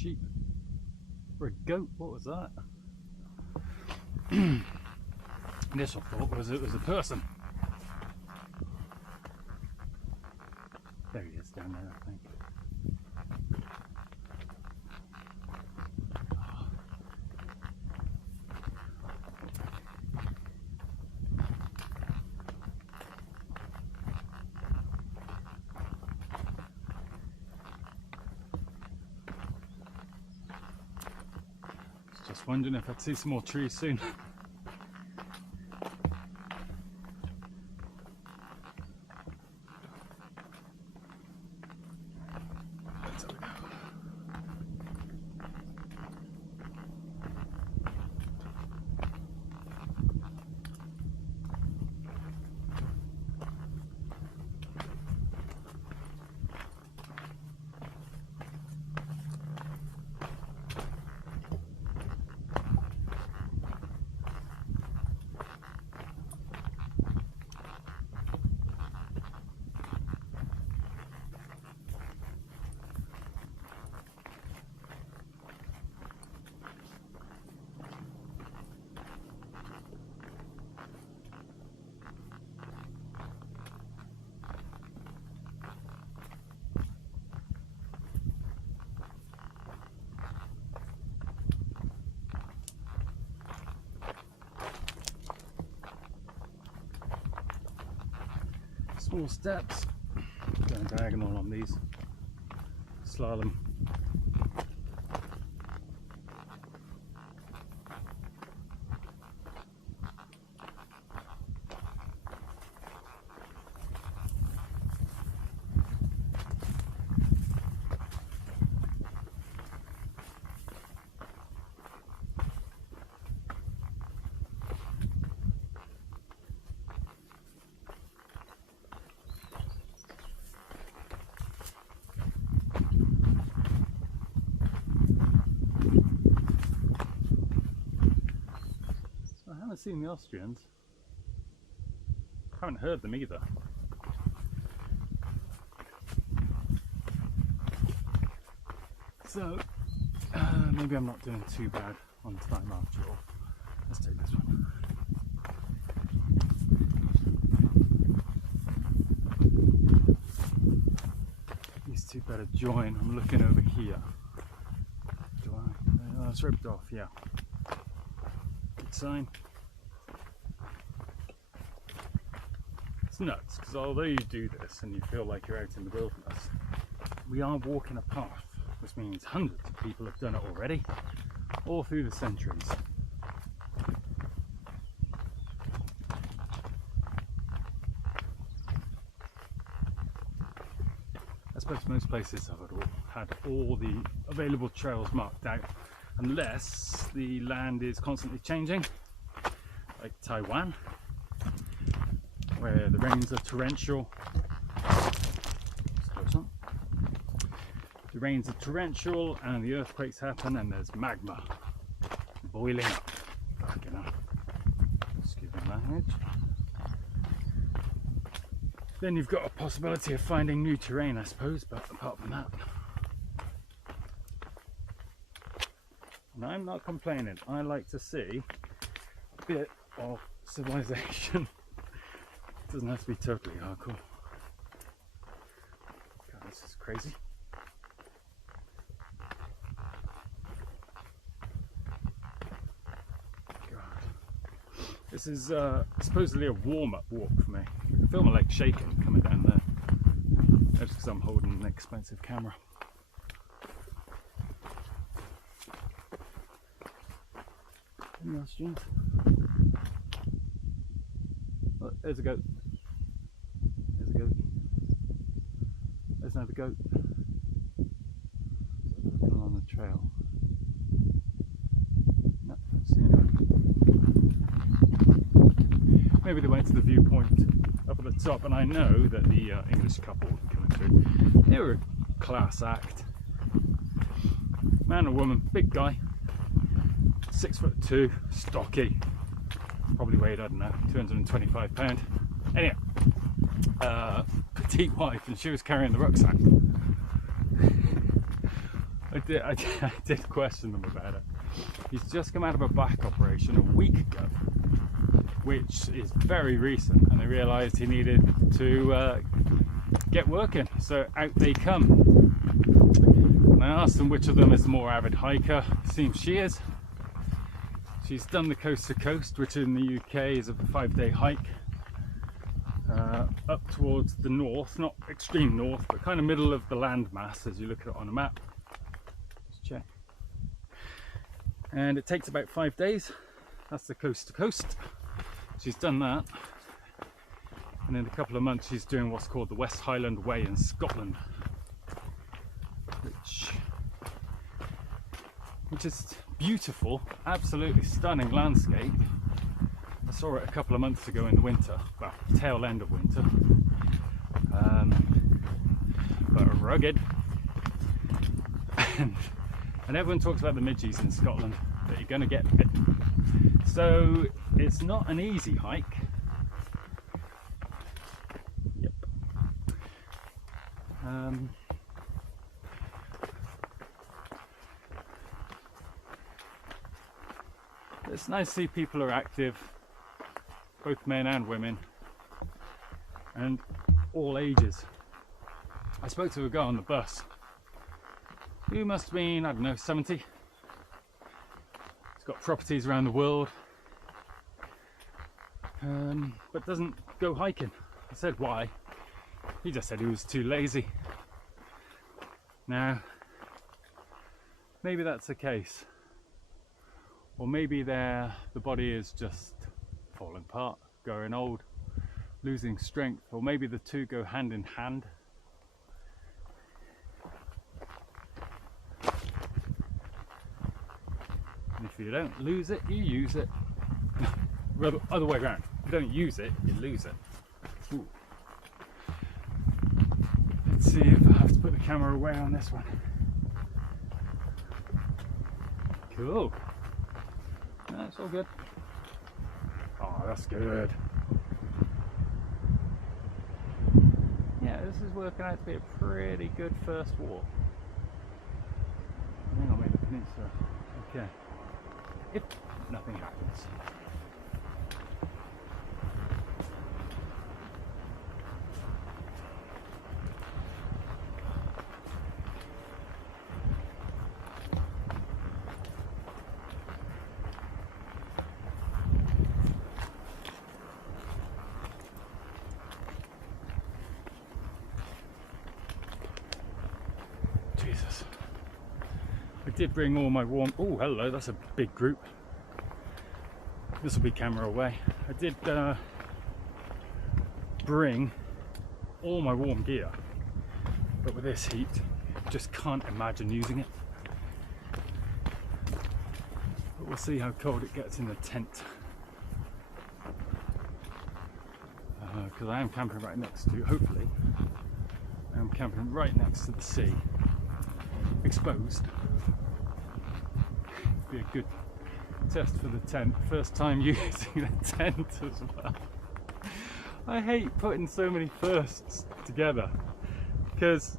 sheep or a goat. What was that? Initial thought was it was a person. There he is down there, I think. Just wondering if I'd see some more trees soon. Small steps, going diagonal on these, slalom. I haven't seen the Austrians. I haven't heard them either. So maybe I'm not doing too bad on time after all. Let's take this one. These two better join. I'm looking over here. Do I? Oh, it's ripped off, yeah. Good sign. It's nuts, because although you do this and you feel like you're out in the wilderness, we are walking a path, which means hundreds of people have done it already, all through the centuries. I suppose most places have had all the available trails marked out, unless the land is constantly changing, like Taiwan, where the rains are torrential. The rains are torrential and the earthquakes happen and there's magma boiling up. Fucking hell. Excuse my language. Then you've got a possibility of finding new terrain, I suppose, but apart from that, and I'm not complaining. I like to see a bit of civilization. It doesn't have to be totally hardcore. God, this is crazy. This is supposedly a warm-up walk for me. I can feel my legs shaking coming down there. That's because I'm holding an expensive camera. Any Austrians? Oh, there's a goat. There's a goat. There's another goat. Still on the trail. No, don't see anyone. Maybe they went to the viewpoint up at the top, and I know that the English couple were coming through. They were a class act. Man and woman, big guy, 6'2", stocky, probably weighed, I don't know, 225 pound. Anyway, petite wife, and she was carrying the rucksack. I did question them about it. He's just come out of a back operation a week ago, which is very recent, and they realised he needed to get working, so out they come. And I asked them which of them is the more avid hiker. Seems she is. She's done the coast to coast, which in the UK is a 5-day hike up towards the north, not extreme north, but kind of middle of the landmass as you look at it on a map. Just check. And it takes about 5 days. That's the coast to coast. She's done that. And in a couple of months she's doing what's called the West Highland Way in Scotland, which is beautiful, absolutely stunning landscape. I saw it a couple of months ago in the winter, well, tail end of winter, but rugged. And everyone talks about the midges in Scotland, that you're going to get bit. So it's not an easy hike. Yep. It's nice to see people are active, both men and women, and all ages. I spoke to a guy on the bus who must have been, I don't know, 70. He's got properties around the world, but doesn't go hiking. I said why. He just said he was too lazy. Now, maybe that's the case. Or maybe the body is just falling apart, growing old, losing strength, or maybe the two go hand in hand. And if you don't lose it, you use it. Rather, other way around. If you don't use it, you lose it. Ooh. Let's see if I have to put the camera away on this one. Cool. No, it's all good. Oh, that's good. Yeah, this is working out to be a pretty good first walk. I think I'll make the peninsula. Okay. If nothing happens. Jesus. I did bring all my warm... Oh, hello, that's a big group. This will be camera away. I did bring all my warm gear, but with this heat, just can't imagine using it. But we'll see how cold it gets in the tent. Because I am camping right next to, hopefully, I am camping right next to the sea. Exposed. Be a good test for the tent. First time using the tent as well. I hate putting so many firsts together because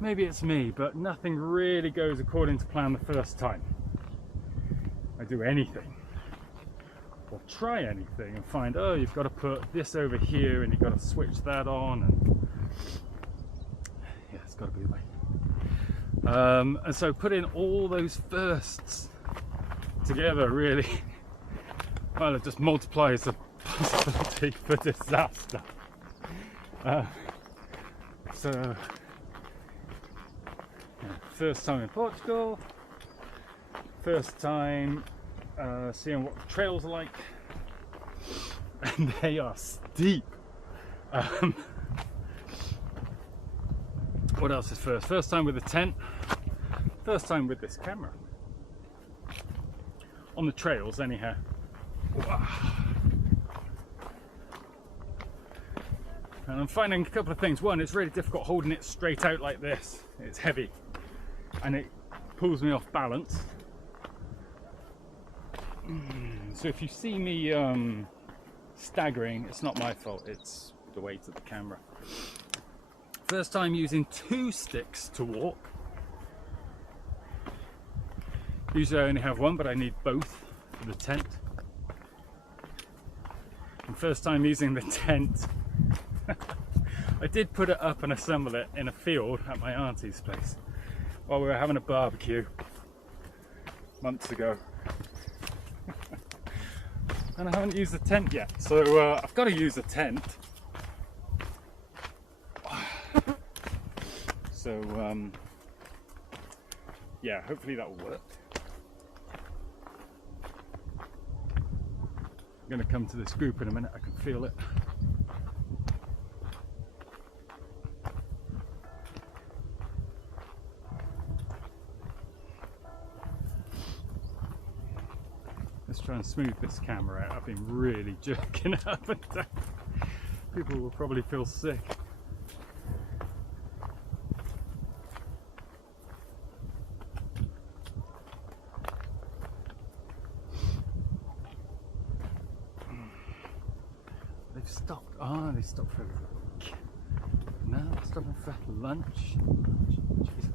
maybe it's me, but nothing really goes according to plan the first time I do anything or try anything and find, oh, you've got to put this over here and you've got to switch that on, and yeah, it's got to be the way. And so putting all those firsts together really, well, it just multiplies the possibility for disaster. So, yeah, first time in Portugal, first time seeing what the trails are like, and they are steep. What else is first? First time with the tent, first time with this camera. On the trails anyhow. And I'm finding a couple of things. One, it's really difficult holding it straight out like this. It's heavy and it pulls me off balance. So if you see me staggering, it's not my fault, it's the weight of the camera. First time using 2 sticks to walk, Usually I only have one, but I need both for the tent. And first time using the tent, I did put it up and assemble it in a field at my auntie's place while we were having a barbecue months ago. And I haven't used the tent yet, so I've got to use the tent. So yeah, hopefully that will work. I'm going to come to this group in a minute, I can feel it. Let's try and smooth this camera out. I've been really jerking up and down. People will probably feel sick. They've stopped. Ah, they stopped for no, they're stopping for lunch. Jeez.